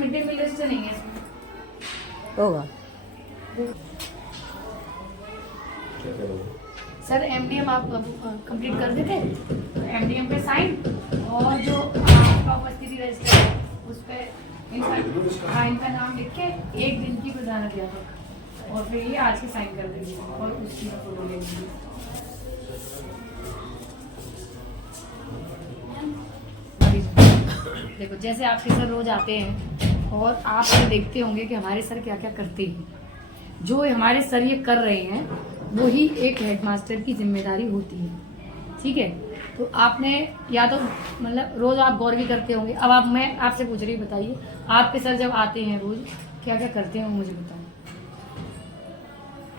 Mid day meal से नहीं है इसमें। होगा। सर एमडीएम आप कंप्लीट कर देते, तो एमडीएम पे साइन और जो आपका उपस्थिति रजिस्टर है उस पर इनका नाम लिख के 1 दिन की प्रधानाध्यापक, और फिर ये आज के साइन कर देंगे और उसकी फोटो ले लीजिए। देखो जैसे आपके सर रोज आते हैं और आप ये देखते होंगे कि हमारे सर क्या क्या करते हैं। जो हमारे सर ये कर रहे हैं वही एक हेडमास्टर की जिम्मेदारी होती है, ठीक है। तो आपने या तो मतलब रोज आप गौर भी करते होंगे। अब मैं आपसे पूछ रही हूँ, बताइए आपके सर जब आते हैं रोज क्या क्या करते हैं, मुझे बताएं।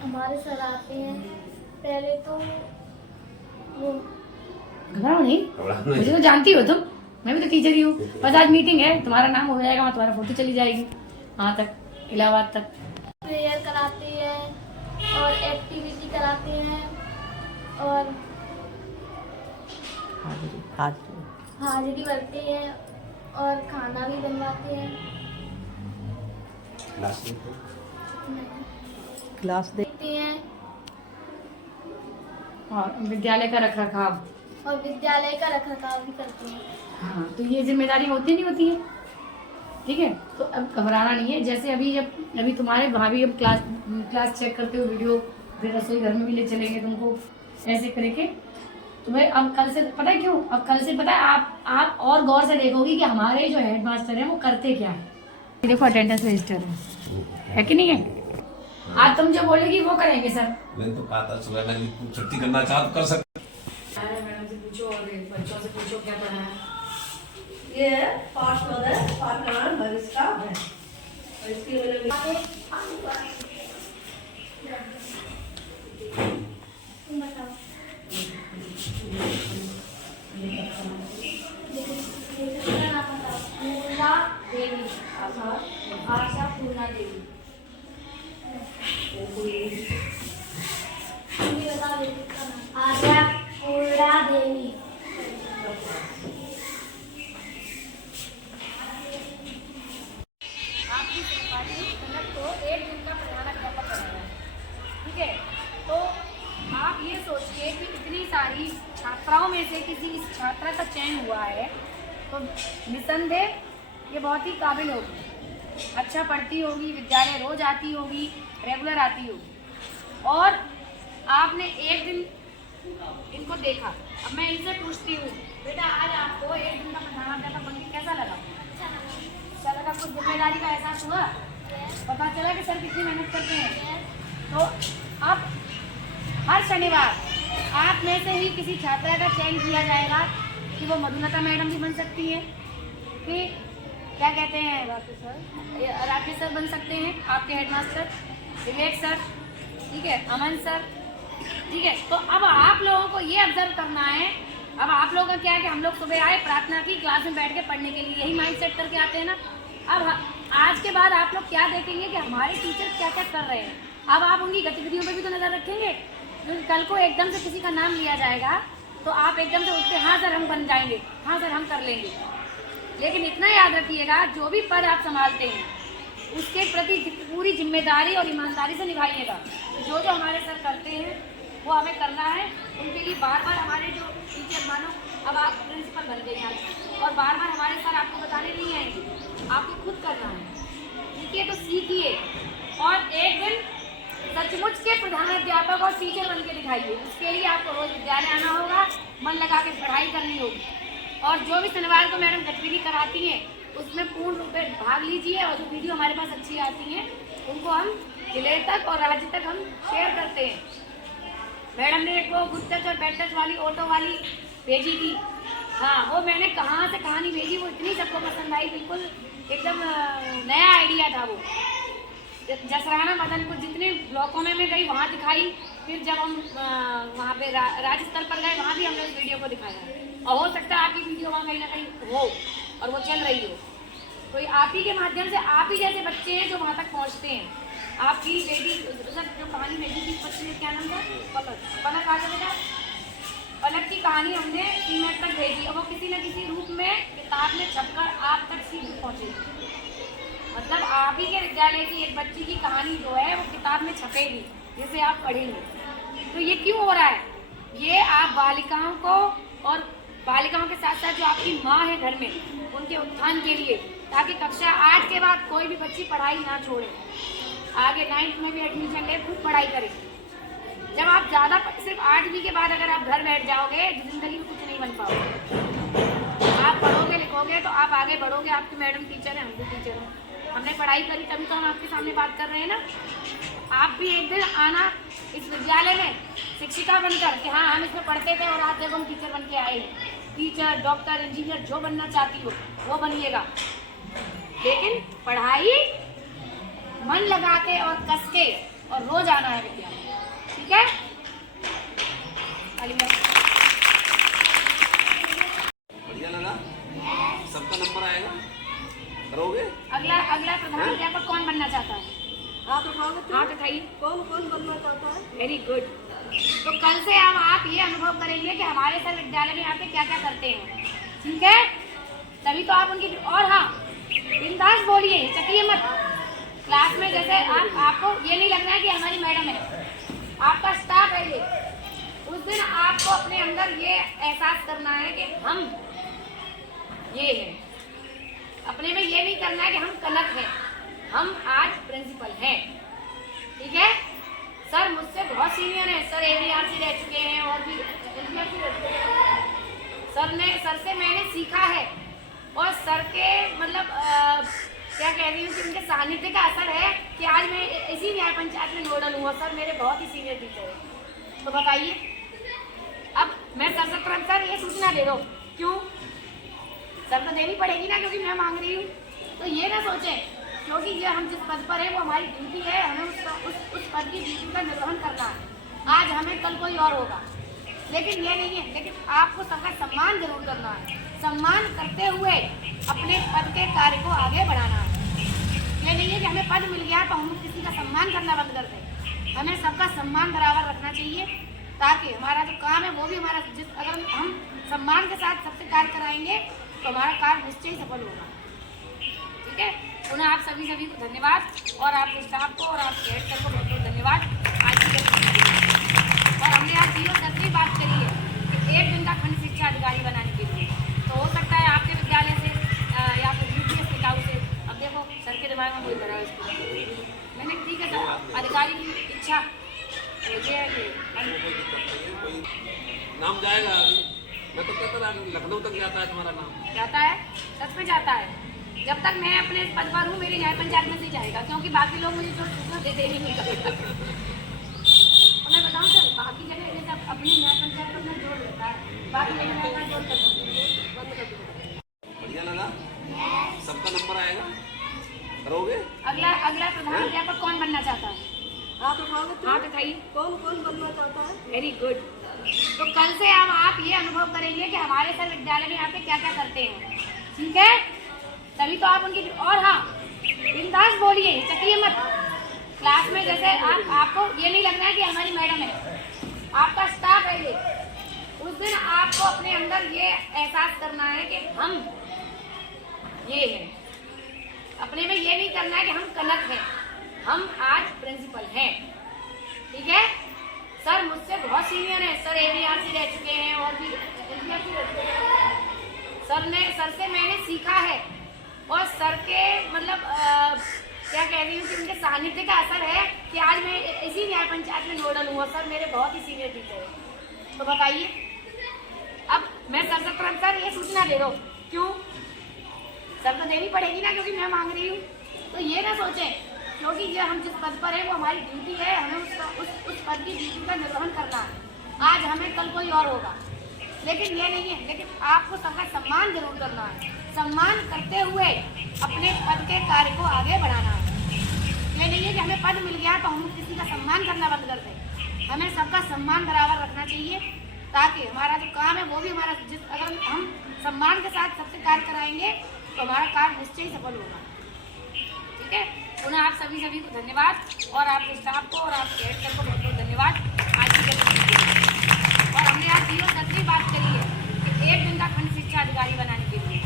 हमारे सर आते हैं, पहले तो वो घबराओ नहीं, मुझे तो जानती हो तुम, मैं भी तो टीचर ही हूँ। बस आज मीटिंग है, तुम्हारा नाम हो जाएगा, वहाँ तुम्हारा फोटो चली जाएगी वहाँ तक, इलाहाबाद तक। प्रेयर कराते हैं और एक्टिविटी कराते हैं और हाजिरी भरते हैं और खाना भी बनवाते हैं। क्लास देखते हैं और विद्यालय का रखरखाव, और विद्यालय का रखरखाव भी करते हैं। हाँ, तो ये जिम्मेदारी होती नहीं होती है, ठीक है। तो अब घबराना नहीं है। जैसे अभी तुम्हारे वहाँ भी हम क्लास चेक करते हो वीडियो, फिर रसोई घर में भी ले चलेंगे तुमको ऐसे करके। तुम्हें अब कल से पता है क्यों, अब कल से पता है आप और गौर से देखोगी कि हमारे जो हेड मास्टर हैं वो करते क्या है। देखो अटेंडेंस रजिस्टर है कि नहीं है। आज तुम जो बोलेगी वो करेंगे सर। मैंने तो कहा था सुबह में छुट्टी करना चाहो तो कर सकते। मैडम से पूछो और बच्चों से पूछो क्या पढ़ा है। ये पार्ट मदर पार्ट नाम बरिस्ता है और इसके लिए पूर्णा देवी, आशा पूर्णा देवी। आशा पूर्णा देवी। आपकी सहपाठी कनक को 1 दिन का प्रधानाध्यापक बनाना है, ठीक है। तो आप ये सोचिए कि इतनी सारी छात्राओं में से किसी छात्रा का चयन हुआ है, तो निसंदेह ये बहुत ही काबिल होगी, अच्छा पढ़ती होगी, विद्यालय रोज आती होगी, रेगुलर आती होगी। और आपने 1 दिन इनको देखा। अब मैं इनसे पूछती हूँ, बेटा आज आपको 1 दिन का प्रधानाध्यापक बन के कैसा लगा? अच्छा लगा। कुछ जिम्मेदारी का एहसास हुआ, पता चला कि सर कितनी मेहनत करते हैं। तो अब हर शनिवार आप में से ही किसी छात्रा का चयन किया जाएगा कि वो मधुलता मैडम भी बन सकती है, कि क्या कहते हैं राकेश सर बन सकते हैं आपके हेडमास्टर, विवेक सर, ठीक है, अमन सर, ठीक है। तो अब आप लोगों को ये ऑब्जर्व करना है। अब आप लोगों का क्या है कि हम लोग सुबह आए, प्रार्थना की, क्लास में बैठ के पढ़ने के लिए, यही माइंड सेट करके आते हैं ना। अब आज के बाद आप लोग क्या देखेंगे कि हमारे टीचर क्या क्या कर रहे हैं। अब आप उनकी गतिविधियों पर भी तो नज़र रखेंगे। कल को एकदम से किसी का नाम लिया जाएगा तो आप एकदम से उठते, हाँ सर हम बन जाएंगे, हाँ सर हम कर लेंगे। लेकिन इतना याद रखिएगा, जो भी पद आप संभालते हैं उसके प्रति पूरी जिम्मेदारी और ईमानदारी से निभाइएगा। जो जो हमारे सर करते हैं वो हमें करना है। उनके लिए बार बार हमारे जो टीचर, मानो अब आप प्रिंसिपल बन गए आज, और बार बार हमारे सर आपको बताने नहीं आएंगे, आपको खुद करना है, ठीक है। तो सीखिए और एक दिन सचमुच के प्रधानाध्यापक और टीचर बन के दिखाइए। उसके लिए आपको रोज विद्यालय आना होगा, मन लगा के पढ़ाई करनी होगी, और जो भी शनिवार को मैडम गतिविधि कराती हैं उसमें पूर्ण रूप में भाग लीजिए। और जो वीडियो हमारे पास अच्छी आती हैं उनको हम जिले तक और राज्य तक हम शेयर करते हैं। मैडम ने एक वो गुड टच और बैड टच वाली ऑटो वाली भेजी थी, हाँ, वो मैंने कहाँ से कहानी भेजी, वो इतनी सबको पसंद आई, बिल्कुल एकदम नया आइडिया था वो। जसराना मदनपुर जितने ब्लॉकों में मैं गई वहाँ दिखाई, फिर जब हम वहाँ पे राज्य स्तर पर गए वहाँ भी हमने उस वीडियो को दिखाया। और हो सकता है आपकी वीडियो वहाँ कहीं ना कहीं हो और वो चल रही हो, तो आप ही के माध्यम से आप ही जैसे बच्चे हैं जो वहाँ तक पहुँचते हैं। आपकी बेटी सर जो कहानी भेजी थी, बच्चे ने क्या नाम था, पलक आ बेटा, पलक की कहानी हमने सीमेंट तक भेजी और वो किसी न किसी रूप में किताब में छपकर आप तक सीधे पहुँचेगी। मतलब आप ही के विद्यालय की एक बच्ची की कहानी जो है वो किताब में छपेगी, जिसे आप पढ़ेंगे। तो ये क्यों हो रहा है? ये आप बालिकाओं को और बालिकाओं के साथ साथ जो आपकी माँ है घर में, उनके उत्थान के लिए, ताकि कक्षा 8 के बाद कोई भी बच्ची पढ़ाई ना छोड़े, आगे 9th में भी एडमिशन ले, खूब पढ़ाई करे। जब आप ज़्यादा सिर्फ 8वीं के बाद अगर आप घर बैठ जाओगे तो जिंदगी में कुछ नहीं बन पाओगे। आप पढ़ोगे लिखोगे तो आप आगे बढ़ोगे। आपकी मैडम टीचर है, हम भी टीचर हैं, हमने पढ़ाई करी तभी तो हम आपके सामने बात कर रहे हैं ना। आप भी एक दिन आना इस विद्यालय में शिक्षिका बनकर कि हाँ हम इसमें पढ़ते थे और आज जब हम टीचर बन के आए हैं। टीचर, डॉक्टर, इंजीनियर जो बनना चाहती हो वो बनिएगा, लेकिन पढ़ाई मन लगा के और कस के और रोज आना है विद्यालय, ठीक है? बढ़िया लगा? सबका नंबर आएगा? करोगे? अगला प्रधान अध्यापक कौन बनना चाहता है? हाथ उठाओगे तो? हाथ उठाइए। कौन कौन बनना चाहता है? Very good. तो कल से अब आप ये अनुभव करेंगे कि हमारे सर विद्यालय में आके क्या क्या करते हैं, ठीक है? तभी तो आप उनकी, और हाँ बिंदास बोलिए, चकिए मत। क्लास में जैसे आपको ये नहीं लगना है कि हमारी मैडम है, आपका स्टाफ है ये। उस दिन आपको अपने अंदर ये एहसास करना है कि हम ये हैं। अपने में ये नहीं करना है कि हम कनक हैं, हम आज प्रिंसिपल हैं, ठीक है? सर मुझसे बहुत सीनियर हैं, सर AVRC रह चुके हैं और भी LVRC रह चुके हैं। सर से मैंने सीखा है और सर के मतलब क्या कह रही हूँ कि उनके सानिध्य का असर है कि आज मैं इसी न्याय पंचायत में नोडल हुआ। सर मेरे बहुत ही सीनियर टीचर हैं। तो बताइए, अब मैं सर से तुरंत सर ये सूचना दे दो, क्यों? सर को देनी पड़ेगी ना, क्योंकि मैं मांग रही हूँ। तो ये ना सोचें क्योंकि ये हम जिस पद पर है वो हमारी ड्यूटी है, हमें उस पद की ड्यूटी का निर्वहन करना है। आज हमें, कल कोई और होगा, लेकिन ये नहीं है। लेकिन आपको सबका सम्मान जरूर करना है, सम्मान करते हुए अपने पद के कार्य को आगे बढ़ाना है। ये नहीं है कि हमें पद मिल गया तो हम किसी का सम्मान करना बंद कर दें। हमें सबका सम्मान बराबर रखना चाहिए, ताकि हमारा जो काम है वो भी हमारा, अगर हम सम्मान के साथ सबसे कार्य कराएंगे तो हमारा कार्य निश्चय ही सफल होगा, ठीक है? पुनः आप सभी को धन्यवाद, और आपके स्टाफ को और आपके हेड सर को बहुत बहुत धन्यवाद। आज की और हमने आज 0 तक भी बात करी है कि 1 दिन का खंड शिक्षा अधिकारी बनाने के लिए। तो हो सकता है आपके विद्यालय से या फिर UPS टिकाऊ से, अब देखो सर के दिमाग में कोई बड़ा है इसको, मैंने ठीक है सर अधिकारी की इच्छा ये है कि नाम जाएगा। मैं तो कहता रहा लखनऊ तक जाता है तुम्हारा नाम। जाता है, सच में जाता है। जब तक मैं अपने पद पर हूँ मेरी न्याय पंचायत में नहीं जाएगा, क्योंकि बाकी लोग मुझे जो सूचना देते ही नहीं करते। और मैं बताऊँ सर, बाकी जगह जैसे अपनी न्याय पंचायत पर जोड़ लेता है, बाकी जगह जोड़ कर बढ़िया लगा? सबका नंबर आएगा? करोगे? अगला प्रधान अध्यापक कौन बनना चाहता है? हाथ उठाओगे तो? हाथ उठाइए। कौन कौन बनना चाहता है? Very good. तो कल से अब आप ये अनुभव करेंगे कि हमारे सर विद्यालय में आके क्या क्या करते हैं, ठीक है? तभी तो आप उनकी, और हाँ बिंदास बोलिए, चकिए मत। क्लास में जैसे आपको ये नहीं लगना है कि हमारी मैडम है, आपका स्टाफ है ये। उस दिन आपको अपने अंदर ये एहसास करना है कि हम ये हैं। अपने में ये नहीं करना है कि हम कनक हैं, हम आज प्रिंसिपल हैं, ठीक है? सर मुझसे बहुत सीनियर हैं, सर AVRC रह चुके हैं और भी LVRC रह चुके हैं। सर से मैंने सीखा है और सर के मतलब क्या कह रही हूँ कि उनके सानिध्य का असर है कि आज मैं इसी न्याय पंचायत में नोडल हुआ। सर मेरे बहुत ही सीनियर टीचर हैं। तो बताइए, अब मैं सर से तुरंत सर ये सूचना दे दो, क्यों? सर को देनी पड़ेगी ना, क्योंकि मैं मांग रही हूँ। तो ये ना सोचें क्योंकि ये हम जिस पद पर है वो हमारी ड्यूटी है, हमें उस पद की ड्यूटी का निर्वहन करना है। आज हमें, कल कोई और होगा, लेकिन ये नहीं है। लेकिन आपको सबका सम्मान जरूर करना है, सम्मान करते हुए अपने पद के कार्य को आगे बढ़ाना है। ये नहीं है कि हमें पद मिल गया तो हम किसी का सम्मान करना बंद कर दें। हमें सबका सम्मान बराबर रखना चाहिए, ताकि हमारा जो काम है वो भी हमारा, अगर हम सम्मान के साथ सबसे कार्य कराएंगे तो हमारा कार्य निश्चय ही सफल होगा, ठीक है? पुनः आप सभी को धन्यवाद, और आपके स्टाफ को और आपके हेड सर को बहुत बहुत धन्यवाद। आज की और हमने आज 0 तक भी बात करी है कि 1 दिन का खंड शिक्षा अधिकारी बनाने के लिए।